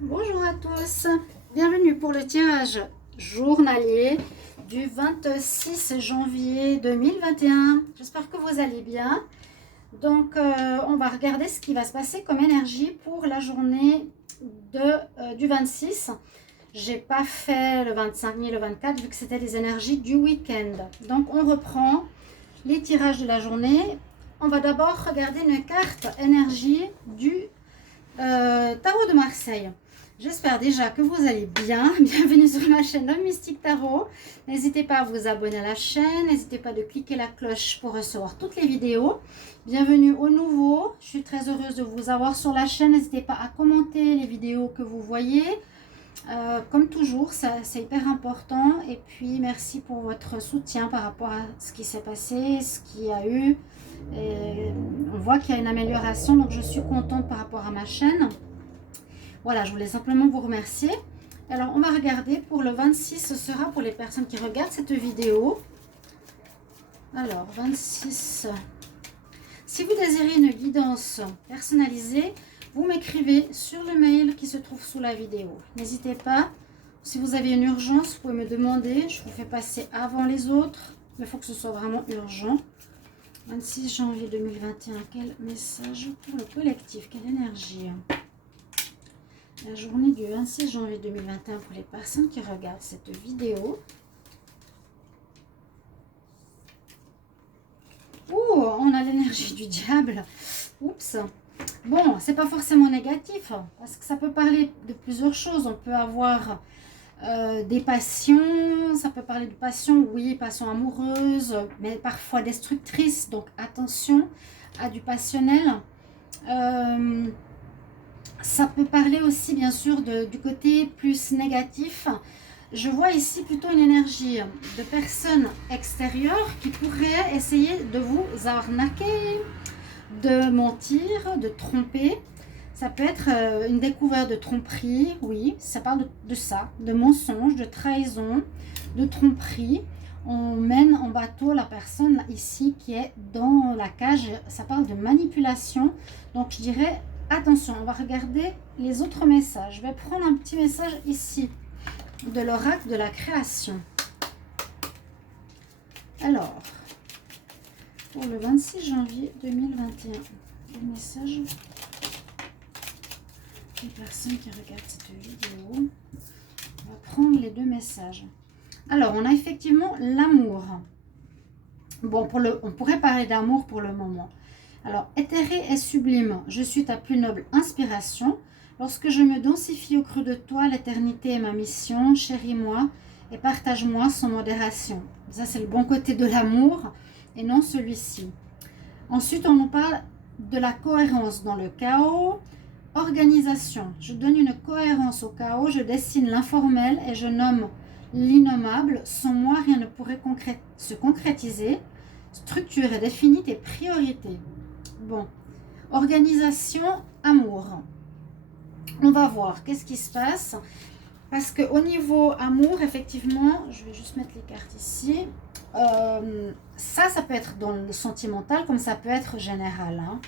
Bonjour à tous, bienvenue pour le tirage journalier du 26 janvier 2021. J'espère que vous allez bien. Donc, on va regarder ce qui va se passer comme énergie pour la journée du 26. J'ai pas fait le 25 ni le 24 vu que c'était les énergies du week-end. Donc, on reprend les tirages de la journée. On va d'abord regarder une carte énergie du Tarot de Marseille. J'espère déjà que vous allez bien. Bienvenue sur ma chaîne L'Homme Mystique Tarot. N'hésitez pas à vous abonner à la chaîne. N'hésitez pas de cliquer la cloche pour recevoir toutes les vidéos. Bienvenue aux nouveaux. Je suis très heureuse de vous avoir sur la chaîne. N'hésitez pas à commenter les vidéos que vous voyez. Comme toujours, c'est hyper important. Et puis, merci pour votre soutien par rapport à ce qui s'est passé, ce qu'il y a eu. Et on voit qu'il y a une amélioration, donc je suis contente par rapport à ma chaîne. Voilà, je voulais simplement vous remercier. Alors, on va regarder pour le 26, ce sera pour les personnes qui regardent cette vidéo. Alors, 26. Si vous désirez une guidance personnalisée, vous m'écrivez sur le mail qui se trouve sous la vidéo. N'hésitez pas. Si vous avez une urgence, vous pouvez me demander. Je vous fais passer avant les autres. Mais il faut que ce soit vraiment urgent. 26 janvier 2021, quel message pour le collectif? Quelle énergie? La journée du 26 janvier 2021 pour les personnes qui regardent cette vidéo. Ouh, on a l'énergie du diable. Oups. Bon, c'est pas forcément négatif, parce que ça peut parler de plusieurs choses. On peut avoir des passions, ça peut parler de passion, oui, passion amoureuse, mais parfois destructrice. Donc attention à du passionnel. Ça peut parler aussi bien sûr du côté plus négatif. Je vois ici plutôt une énergie de personnes extérieures qui pourraient essayer de vous arnaquer, de mentir, de tromper. Ça peut être une découverte de tromperie, oui, ça parle de ça, de mensonge, de trahison, de tromperie. On mène en bateau la personne ici qui est dans la cage, ça parle de manipulation. Donc je dirais, attention, on va regarder les autres messages. Je vais prendre un petit message ici de l'oracle de la création. Alors, pour le 26 janvier 2021, le message des personnes qui regardent cette vidéo. On va prendre les deux messages. Alors, on a effectivement l'amour. Bon, on pourrait parler d'amour pour le moment. Alors, éthéré et sublime, je suis ta plus noble inspiration. Lorsque je me densifie au creux de toi, l'éternité est ma mission. Chéris-moi et partage-moi sans modération. Ça, c'est le bon côté de l'amour et non celui-ci. Ensuite, on nous parle de la cohérence dans le chaos. Organisation, je donne une cohérence au chaos, je dessine l'informel et je nomme l'innommable. Sans moi, rien ne pourrait se concrétiser. Structure et définie tes priorités. Bon, organisation, amour. On va voir qu'est-ce qui se passe. Parce qu'au niveau amour, effectivement, je vais juste mettre les cartes ici. Ça peut être dans le sentimental comme ça peut être général. Hein.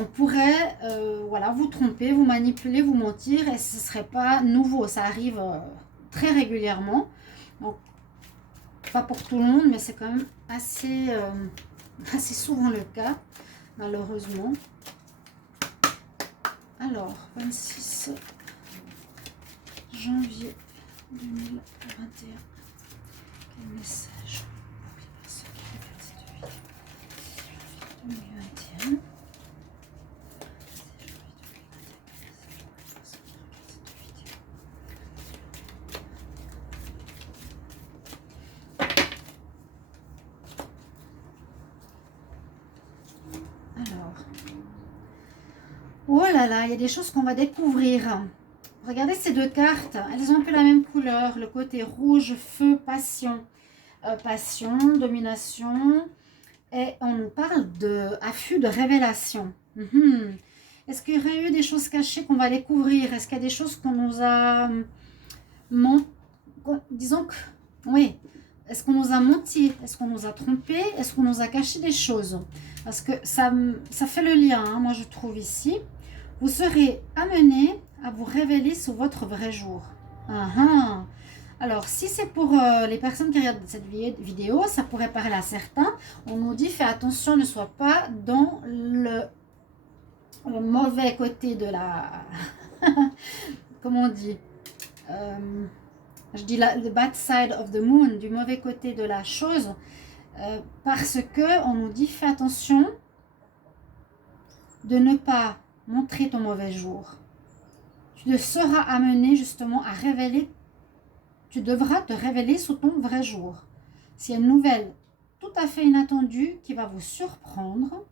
On pourrait voilà, vous tromper, vous manipuler, vous mentir et ce ne serait pas nouveau. Ça arrive très régulièrement. Donc, pas pour tout le monde, mais c'est quand même assez souvent le cas, malheureusement. Alors, 26 janvier 2021. Quel message pour les personnes qui regardent cette vidéo 2021. Oh là là, il y a des choses qu'on va découvrir. Regardez ces deux cartes, elles ont un peu la même couleur, le côté rouge, feu, passion. Passion, domination. Et on nous parle d'affût de révélation. Est-ce qu'il y aurait eu des choses cachées qu'on va découvrir? Est-ce qu'il y a des choses qu'on nous a... disons que... Oui. Est-ce qu'on nous a menti? Est-ce qu'on nous a trompé? Est-ce qu'on nous a caché des choses? Parce que ça fait le lien, hein, moi je trouve ici. Vous serez amené à vous révéler sous votre vrai jour. Alors, si c'est pour les personnes qui regardent cette vidéo, ça pourrait parler à certains. On nous dit, fais attention, ne sois pas dans le mauvais côté de la... Comment on dit je dis the bad side of the moon, du mauvais côté de la chose, parce que on nous dit, fais attention de ne pas montrer ton mauvais jour. Tu seras amené justement à révéler, tu devras te révéler sous ton vrai jour. S'il y a une nouvelle tout à fait inattendue qui va vous surprendre,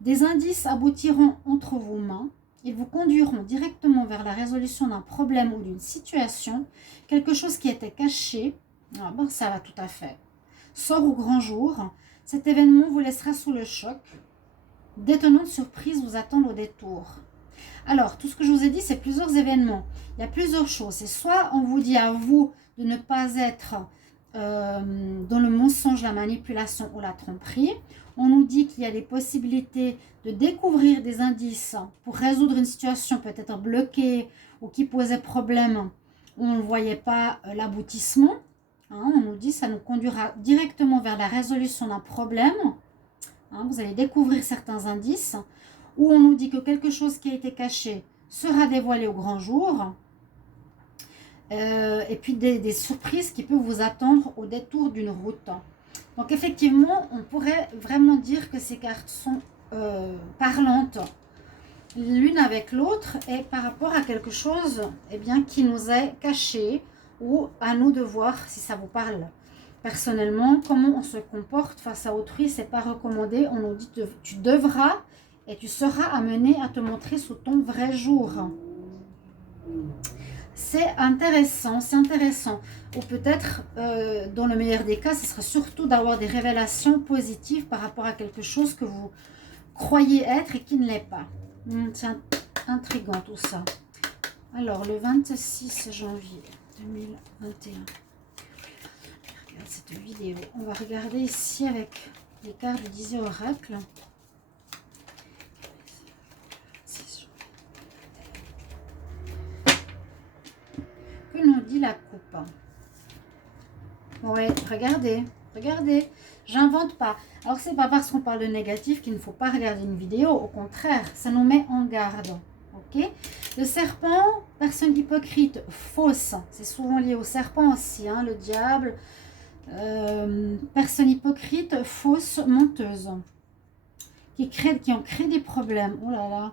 des indices aboutiront entre vos mains. Ils vous conduiront directement vers la résolution d'un problème ou d'une situation, quelque chose qui était caché. Ah bon, ça va tout à fait. Sort au grand jour. Cet événement vous laissera sous le choc. D'étonnantes surprises vous attendent au détour. Alors, tout ce que je vous ai dit, c'est plusieurs événements. Il y a plusieurs choses. C'est soit on vous dit à vous de ne pas être dans le mensonge, la manipulation ou la tromperie. On nous dit qu'il y a des possibilités de découvrir des indices pour résoudre une situation peut-être bloquée ou qui posait problème, où on ne voyait pas l'aboutissement. On nous dit que ça nous conduira directement vers la résolution d'un problème. Vous allez découvrir certains indices. Ou on nous dit que quelque chose qui a été caché sera dévoilé au grand jour. Et puis des surprises qui peuvent vous attendre au détour d'une route. Donc effectivement, on pourrait vraiment dire que ces cartes sont parlantes l'une avec l'autre et par rapport à quelque chose qui nous est caché, ou à nous de voir si ça vous parle. Personnellement, comment on se comporte face à autrui, c'est pas recommandé. On nous dit que tu devras et tu seras amené à te montrer sous ton vrai jour. C'est intéressant, c'est intéressant. Ou peut-être, dans le meilleur des cas, ce sera surtout d'avoir des révélations positives par rapport à quelque chose que vous croyez être et qui ne l'est pas. C'est intriguant tout ça. Alors, le 26 janvier 2021. Regarde cette vidéo. On va regarder ici avec les cartes du 10 oracle. Que nous dit la coupe? Oui, regardez, regardez. J'invente pas. Alors, c'est pas parce qu'on parle de négatif qu'il ne faut pas regarder une vidéo. Au contraire, ça nous met en garde. Ok? Le serpent, personne hypocrite, fausse. C'est souvent lié au serpent aussi, le diable. Personne hypocrite, fausse, menteuse. Qui ont créé des problèmes. Oh là là.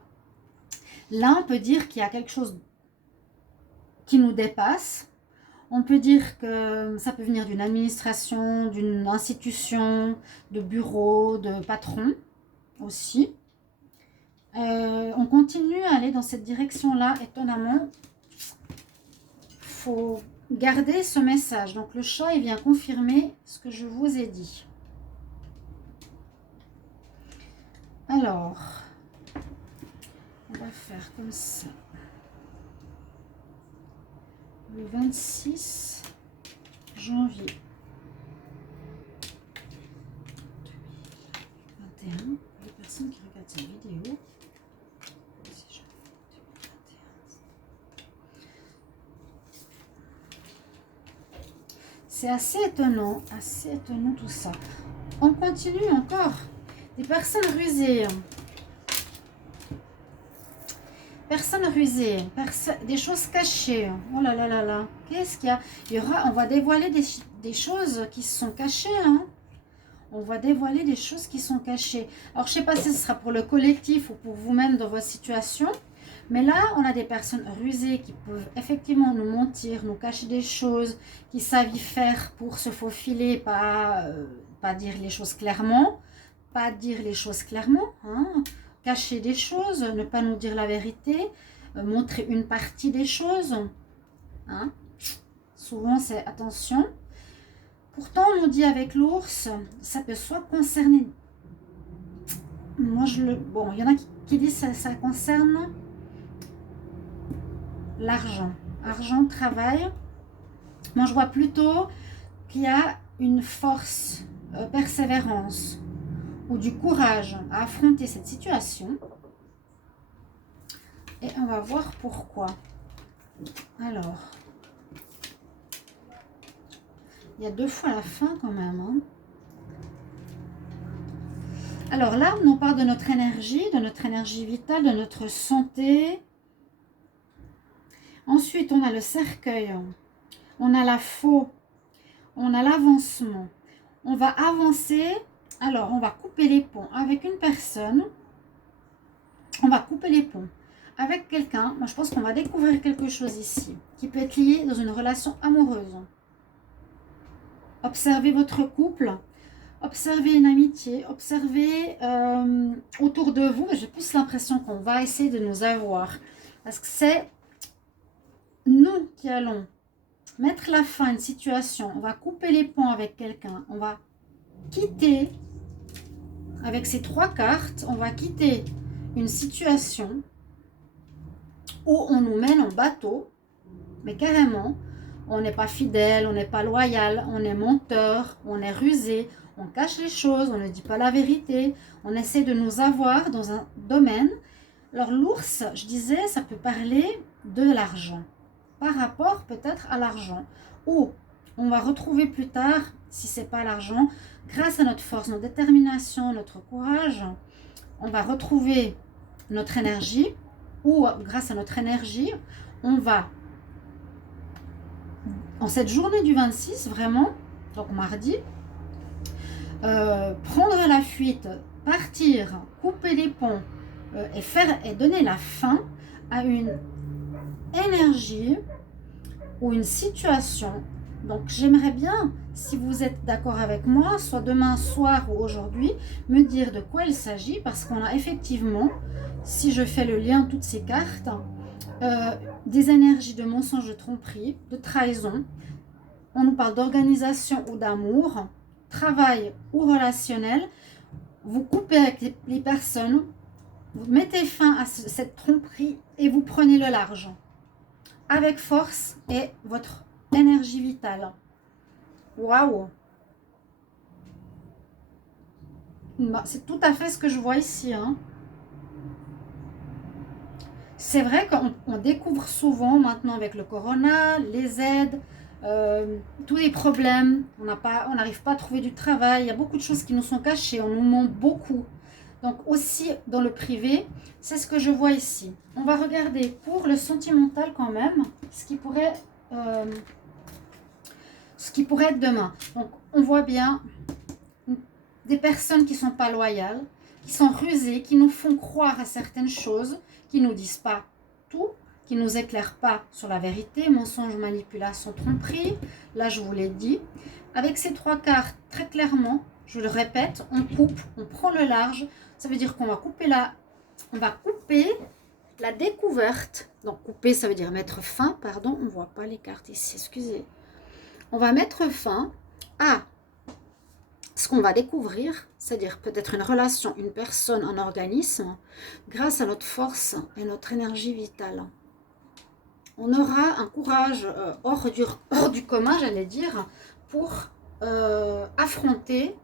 Là, on peut dire qu'il y a quelque chose qui nous dépasse. On peut dire que ça peut venir d'une administration, d'une institution, de bureau, de patron aussi. On continue à aller dans cette direction-là, étonnamment. Il faut garder ce message. Donc le chat, il vient confirmer ce que je vous ai dit. Alors, on va faire comme ça. Le 26 janvier 2021, les personnes qui regardent cette vidéo, c'est assez étonnant tout ça. On continue encore. Des personnes rusées. Personnes rusées, des choses cachées. Oh là là là là. Qu'est-ce qu'il y a? On va dévoiler des choses qui sont cachées. On va dévoiler des choses qui sont cachées. Alors, je ne sais pas si ce sera pour le collectif ou pour vous-même dans votre situation. Mais là, on a des personnes rusées qui peuvent effectivement nous mentir, nous cacher des choses, qui savent y faire pour se faufiler, pas dire les choses clairement. Pas dire les choses clairement, cacher des choses, ne pas nous dire la vérité, montrer une partie des choses. Souvent, c'est attention. Pourtant, on nous dit avec l'ours, ça peut soit concerner... Moi, bon, il y en a qui disent que ça concerne l'argent. Argent, travail. Moi, je vois plutôt qu'il y a une force, persévérance, ou du courage à affronter cette situation. Et on va voir pourquoi. Alors, il y a 2 fois la fin quand même. Hein. Alors là, on parle de notre énergie vitale, de notre santé. Ensuite, on a le cercueil, on a la faux, on a l'avancement. On va avancer, alors on va couper les ponts avec une personne. On va couper les ponts avec quelqu'un. Moi, je pense qu'on va découvrir quelque chose ici qui peut être lié dans une relation amoureuse. Observez votre couple, observez une amitié, observez autour de vous. J'ai plus l'impression qu'on va essayer de nous avoir. Parce que c'est nous qui allons mettre la fin à une situation. On va couper les ponts avec quelqu'un. On va quitter, avec ces 3 cartes, on va quitter une situation où on nous mène en bateau, mais carrément, on n'est pas fidèle, on n'est pas loyal, on est menteur, on est rusé, on cache les choses, on ne dit pas la vérité, on essaie de nous avoir dans un domaine. Alors l'ours, je disais, ça peut parler de l'argent, par rapport peut-être à l'argent, ou on va retrouver plus tard, si ce n'est pas l'argent, grâce à notre force, notre détermination, notre courage, on va retrouver notre énergie, ou grâce à notre énergie, on va, en cette journée du 26, vraiment, donc mardi, prendre la fuite, partir, couper les ponts et donner la fin à une énergie ou une situation. Donc j'aimerais bien, si vous êtes d'accord avec moi, soit demain soir ou aujourd'hui, me dire de quoi il s'agit, parce qu'on a effectivement, si je fais le lien, toutes ces cartes, des énergies de mensonge, de tromperie, de trahison. On nous parle d'organisation ou d'amour, travail ou relationnel. Vous coupez avec les personnes, vous mettez fin à cette tromperie et vous prenez le large avec force et votre énergie vitale. Waouh! C'est tout à fait ce que je vois ici. Hein. C'est vrai qu'on découvre souvent maintenant avec le corona, les aides, tous les problèmes. On n'arrive pas à trouver du travail. Il y a beaucoup de choses qui nous sont cachées. On nous ment beaucoup. Donc aussi dans le privé, c'est ce que je vois ici. On va regarder pour le sentimental quand même, ce qui pourrait être demain. Donc on voit bien des personnes qui ne sont pas loyales, qui sont rusées, qui nous font croire à certaines choses, qui ne nous disent pas tout, qui ne nous éclairent pas sur la vérité, mensonge, manipulation, tromperie. Là, je vous l'ai dit. Avec ces 3 cartes, très clairement, je le répète, on coupe, on prend le large. Ça veut dire qu'on va couper la découverte. Donc, couper, ça veut dire mettre fin. Pardon, on ne voit pas les cartes ici, excusez. On va mettre fin à ce qu'on va découvrir, c'est-à-dire peut-être une relation, une personne, un organisme, grâce à notre force et notre énergie vitale. On aura un courage hors du commun, j'allais dire, pour affronter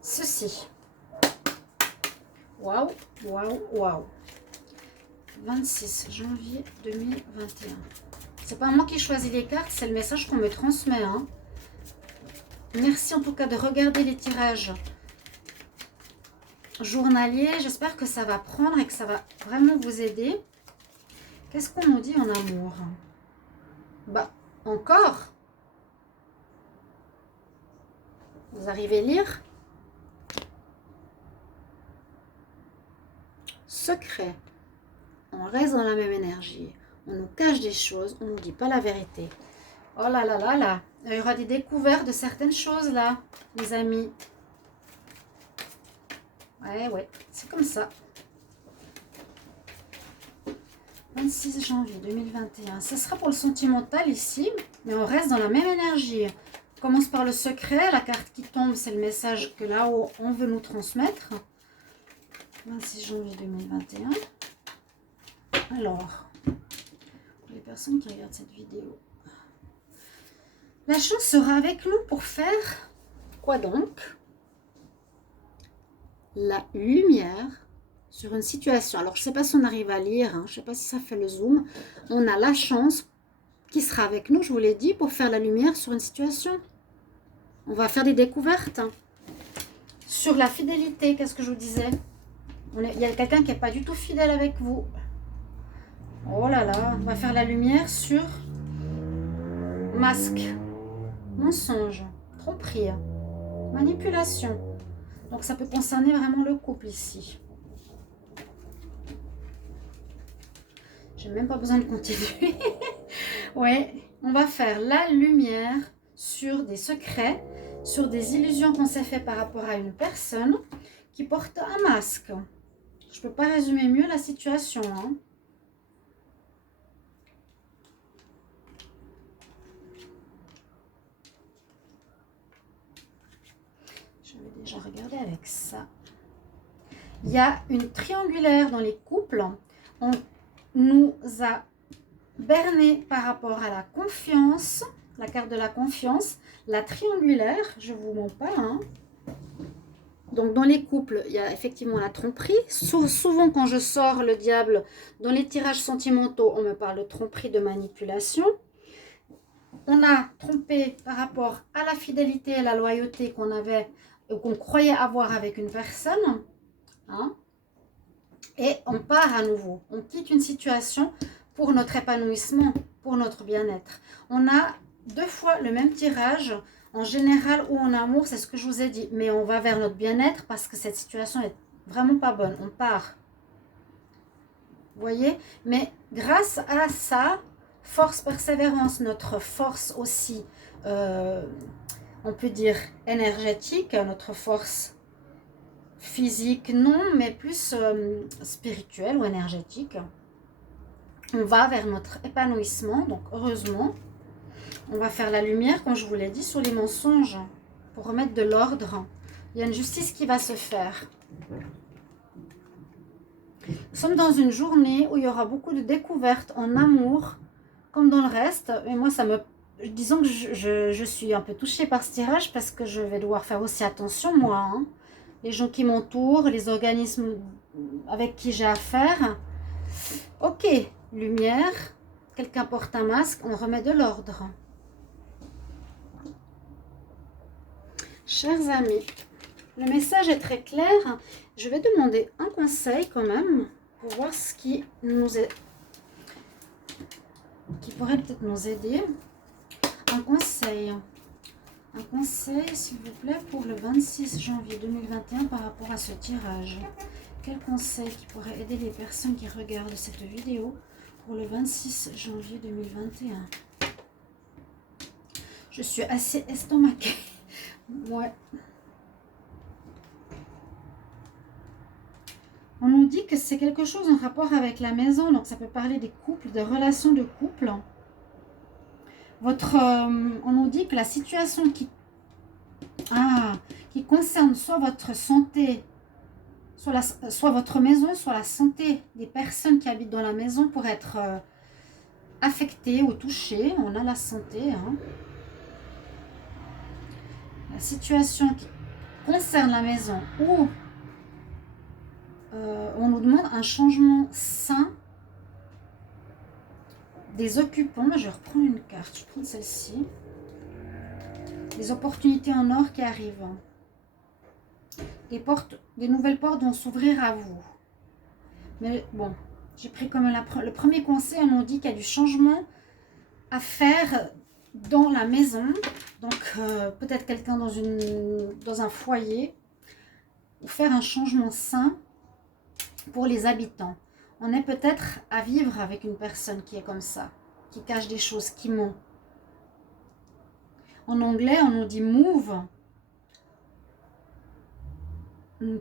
ceci. Waouh, waouh, waouh. 26 janvier 2021. C'est pas moi qui choisis les cartes, c'est le message qu'on me transmet. Hein. Merci en tout cas de regarder les tirages journaliers. J'espère que ça va prendre et que ça va vraiment vous aider. Qu'est-ce qu'on nous dit en amour? Bah, encore. Vous arrivez à lire? Secret. On reste dans la même énergie. On nous cache des choses, on ne nous dit pas la vérité. Oh là là là là. Il y aura des découvertes de certaines choses là, les amis. Ouais, c'est comme ça. 26 janvier 2021. Ce sera pour le sentimental ici, mais on reste dans la même énergie. On commence par le secret. La carte qui tombe, c'est le message que là-haut, on veut nous transmettre. 26 janvier 2021. Alors, pour les personnes qui regardent cette vidéo, la chance sera avec nous pour faire quoi donc? La lumière sur une situation. Alors, je ne sais pas si on arrive à lire, hein, je ne sais pas si ça fait le zoom. On a la chance qui sera avec nous, je vous l'ai dit, pour faire la lumière sur une situation. On va faire des découvertes. Sur la fidélité, qu'est-ce que je vous disais? Il y a quelqu'un qui n'est pas du tout fidèle avec vous. Oh là là, on va faire la lumière sur masque, mensonge, tromperie, manipulation. Donc ça peut concerner vraiment le couple ici. J'ai même pas besoin de continuer. Ouais, on va faire la lumière sur des secrets, sur des illusions qu'on s'est fait par rapport à une personne qui porte un masque. Je peux pas résumer mieux la situation, hein. Je vais déjà regarder avec ça. Il y a une triangulaire dans les couples. On nous a berné par rapport à la confiance, la carte de la confiance, la triangulaire, je ne vous mens pas, hein. Donc dans les couples, il y a effectivement la tromperie. Souvent quand je sors le diable dans les tirages sentimentaux, on me parle de tromperie, de manipulation. On a trompé par rapport à la fidélité et la loyauté qu'on avait ou qu'on croyait avoir avec une personne, hein. Et on part à nouveau, on quitte une situation pour notre épanouissement, pour notre bien-être. On a 2 fois le même tirage, en général ou en amour, c'est ce que je vous ai dit, mais on va vers notre bien-être parce que cette situation est vraiment pas bonne, on part. Vous voyez? Mais grâce à ça, force, persévérance, notre force aussi, on peut dire énergétique, notre force physique, non, mais plus spirituelle ou énergétique. On va vers notre épanouissement, donc heureusement. On va faire la lumière, comme je vous l'ai dit, sur les mensonges pour remettre de l'ordre. Il y a une justice qui va se faire. Nous sommes dans une journée où il y aura beaucoup de découvertes en amour, comme dans le reste. Et moi, disons que je suis un peu touchée par ce tirage parce que je vais devoir faire aussi attention, moi, hein. Les gens qui m'entourent, les organismes avec qui j'ai affaire. Ok, lumière, quelqu'un porte un masque, on remet de l'ordre. Chers amis, le message est très clair. Je vais demander un conseil quand même pour voir ce qui pourrait peut-être nous aider. Un conseil, s'il vous plaît, pour le 26 janvier 2021 par rapport à ce tirage. Quel conseil qui pourrait aider les personnes qui regardent cette vidéo pour le 26 janvier 2021? Je suis assez estomaquée. Ouais. On nous dit que c'est quelque chose en rapport avec la maison, donc ça peut parler des couples, des relations de couple. On nous dit que la situation qui concerne soit votre santé, soit votre maison, soit la santé des personnes qui habitent dans la maison pourrait être affectée ou touchée. On a la santé, hein. La situation qui concerne la maison ou on nous demande un changement sain des occupants. Je reprends une carte, je prends celle-ci. Des opportunités en or qui arrivent. Des nouvelles portes vont s'ouvrir à vous. Mais bon, j'ai pris comme le premier conseil, on nous dit qu'il y a du changement à faire dans la maison. Donc peut-être quelqu'un dans un foyer, ou faire un changement sain pour les habitants. On est peut-être à vivre avec une personne qui est comme ça, qui cache des choses, qui ment. En anglais, on nous dit move,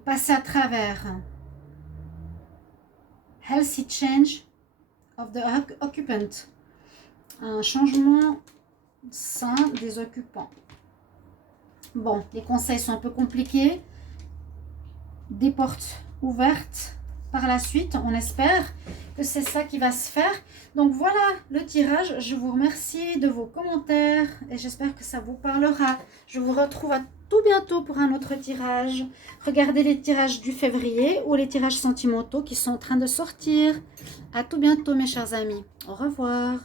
passer à travers. Healthy change of the occupant. Un changement sain des occupants. Bon, les conseils sont un peu compliqués. Des portes ouvertes par la suite. On espère que c'est ça qui va se faire. Donc voilà le tirage. Je vous remercie de vos commentaires et j'espère que ça vous parlera. Je vous retrouve à tout bientôt pour un autre tirage. Regardez les tirages du février ou les tirages sentimentaux qui sont en train de sortir. À tout bientôt mes chers amis. Au revoir.